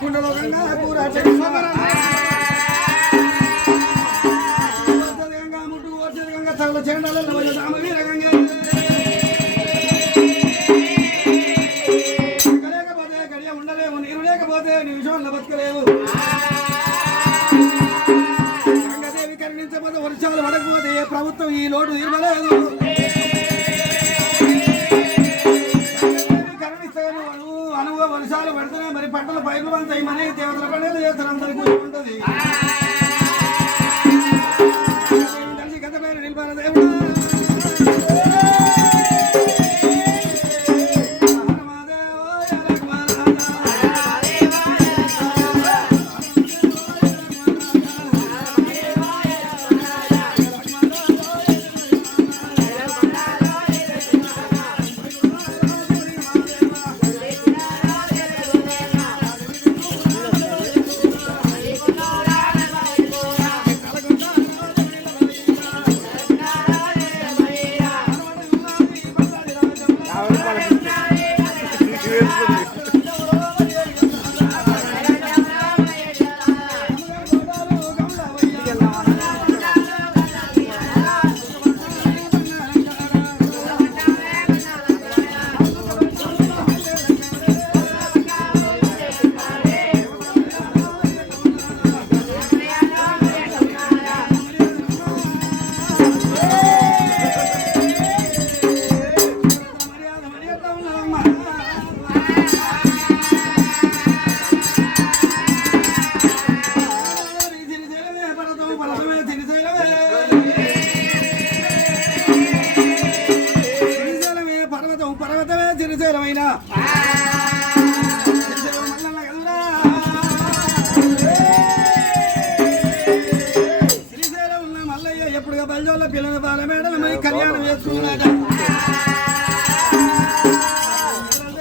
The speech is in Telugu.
కుండలో గంగా కూర గంగా ముట్టు వచ్చేది గంగా తగల చెండాల వీర గంగా లేకపోతే గడియ ఉండలేవు నీరు లేకపోతే నిమిషంలో బతకలేవు గంగాదేవి కరుణించకపోతే వర్షాలు పడకపోతే ఏ ప్రభుత్వం ఈ లోటు తీర్మలేదు వర్షాలు పడుతున్నాయి మరి పంటలు పైర్లు పంతాయి మన దేవతల పండుగ చేస్తారు అందరికి ఉంటుంది గత పేరు నిలిపాల దేవుడు పర్వతమే శ్రీశైలమైన శ్రీశైలం ఉన్న మల్లయ్య ఎప్పుడుగా బయలుదేరి పిల్లల బాల మేడల కళ్యాణం చేసుకున్నాడు